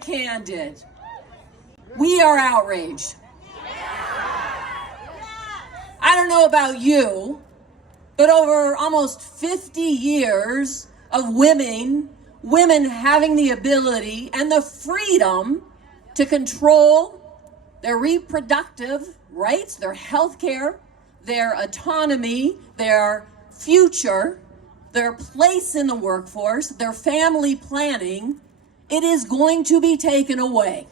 candid. We are outraged. I don't know about you, but over almost 50 years of women having the ability and the freedom to control their reproductive rights, their health care, their autonomy, their future, their place in the workforce, their family planning, it is going to be taken away.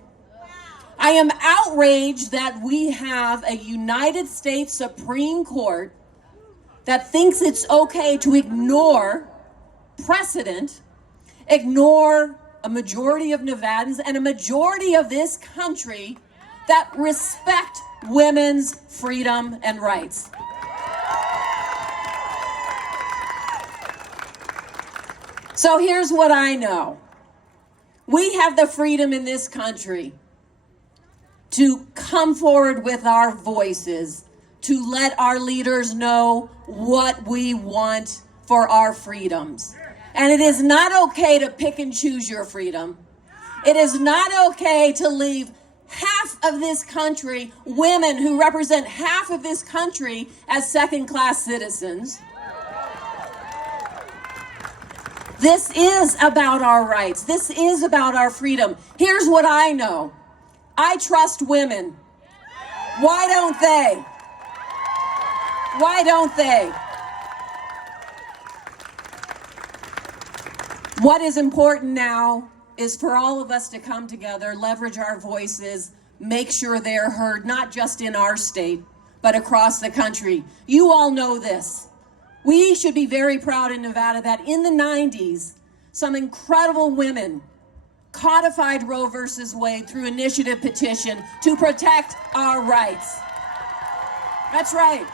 I am outraged that we have a United States Supreme Court that thinks it's okay to ignore precedent, ignore a majority of Nevadans and a majority of this country that respect women's freedom and rights. So here's what I know. We have the freedom in this country to come forward with our voices, to let our leaders know what we want for our freedoms. And it is not okay to pick and choose your freedom. It is not okay to leave half of this country, women who represent half of this country, as second-class citizens. This is about our rights. This is about our freedom. Here's what I know. I trust women. Why don't they? Why don't they? What is important now is for all of us to come together, leverage our voices, make sure they're heard, not just in our state, but across the country. You all know this. We should be very proud in Nevada that in the 90s, some incredible women codified Roe versus Wade through initiative petition to protect our rights. That's right.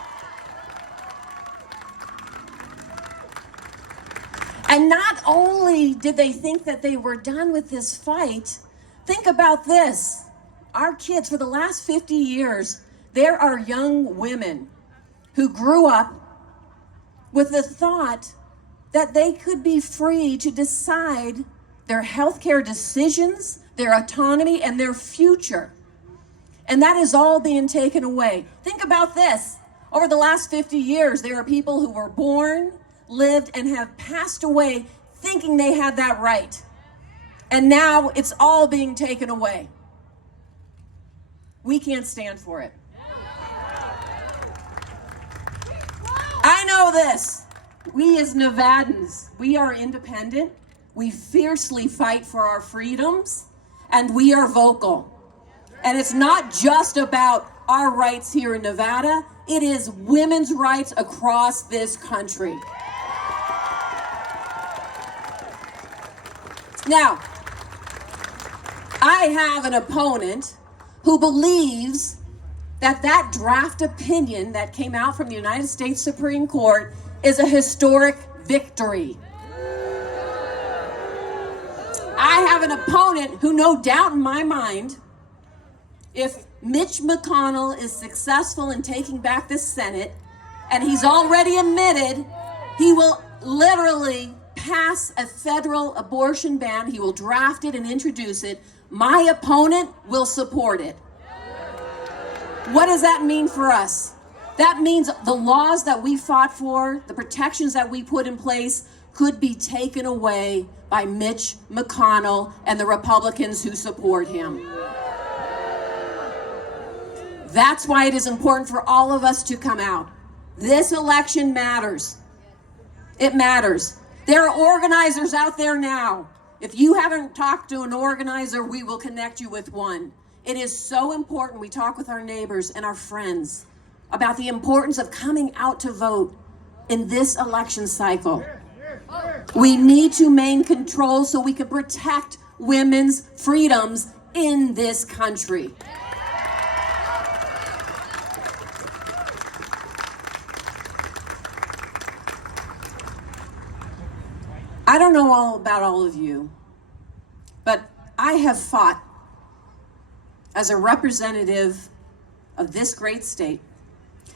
And not only did they think that they were done with this fight, think about this. Our kids, for the last 50 years, there are young women who grew up with the thought that they could be free to decide their healthcare decisions, their autonomy, and their future. And that is all being taken away. Think about this. Over the last 50 years, there are people who were born, lived, and have passed away thinking they had that right. And now it's all being taken away. We can't stand for it. I know this. We as Nevadans, we are independent. We fiercely fight for our freedoms, and we are vocal. And it's not just about our rights here in Nevada. It is women's rights across this country. Now, I have an opponent who believes that that draft opinion that came out from the United States Supreme Court is a historic victory. I have an opponent who, no doubt in my mind, if Mitch McConnell is successful in taking back the Senate, and he's already admitted he will literally pass a federal abortion ban, he will draft it and introduce it, my opponent will support it. What does that mean for us? That means the laws that we fought for, the protections that we put in place, could be taken away by Mitch McConnell and the Republicans who support him. That's why it is important for all of us to come out. This election matters. It matters. There are organizers out there now. If you haven't talked to an organizer, we will connect you with one. It is so important we talk with our neighbors and our friends about the importance of coming out to vote in this election cycle. We need to maintain control so we can protect women's freedoms in this country. I don't know all about all of you, but I have fought as a representative of this great state,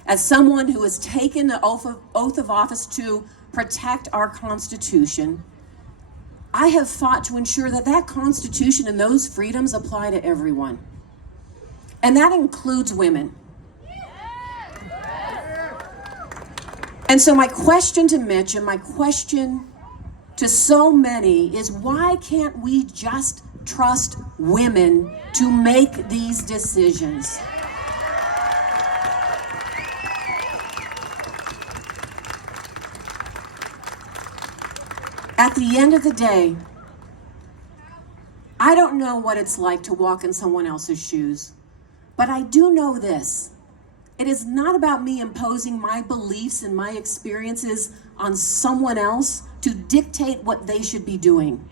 as someone who has taken the oath of office to protect our Constitution. I have fought to ensure that that Constitution and those freedoms apply to everyone. And that includes women. And so my question to Mitch and my question to so many is, why can't we just trust women to make these decisions? At the end of the day, I don't know what it's like to walk in someone else's shoes, but I do know this. It is not about me imposing my beliefs and my experiences on someone else to dictate what they should be doing.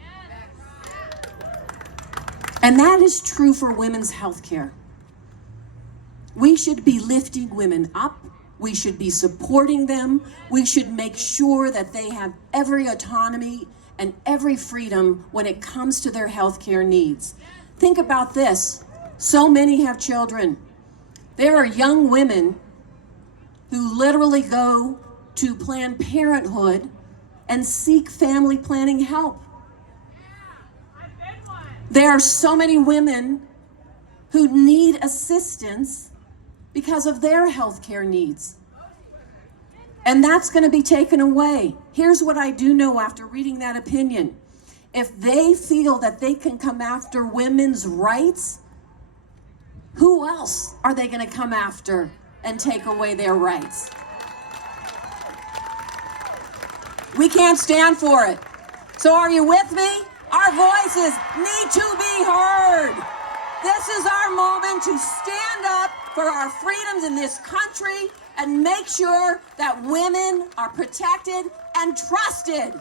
And that is true for women's health care. We should be lifting women up. We should be supporting them. We should make sure that they have every autonomy and every freedom when it comes to their health care needs. Think about this. So many have children. There are young women who literally go to Planned Parenthood and seek family planning help. There are so many women who need assistance because of their health care needs. And that's going to be taken away. Here's what I do know after reading that opinion. If they feel that they can come after women's rights, who else are they going to come after and take away their rights? We can't stand for it. So are you with me? Our voices need to be heard. This is our moment to stand up for our freedoms in this country and make sure that women are protected and trusted.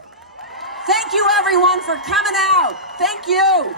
Thank you, everyone, for coming out. Thank you.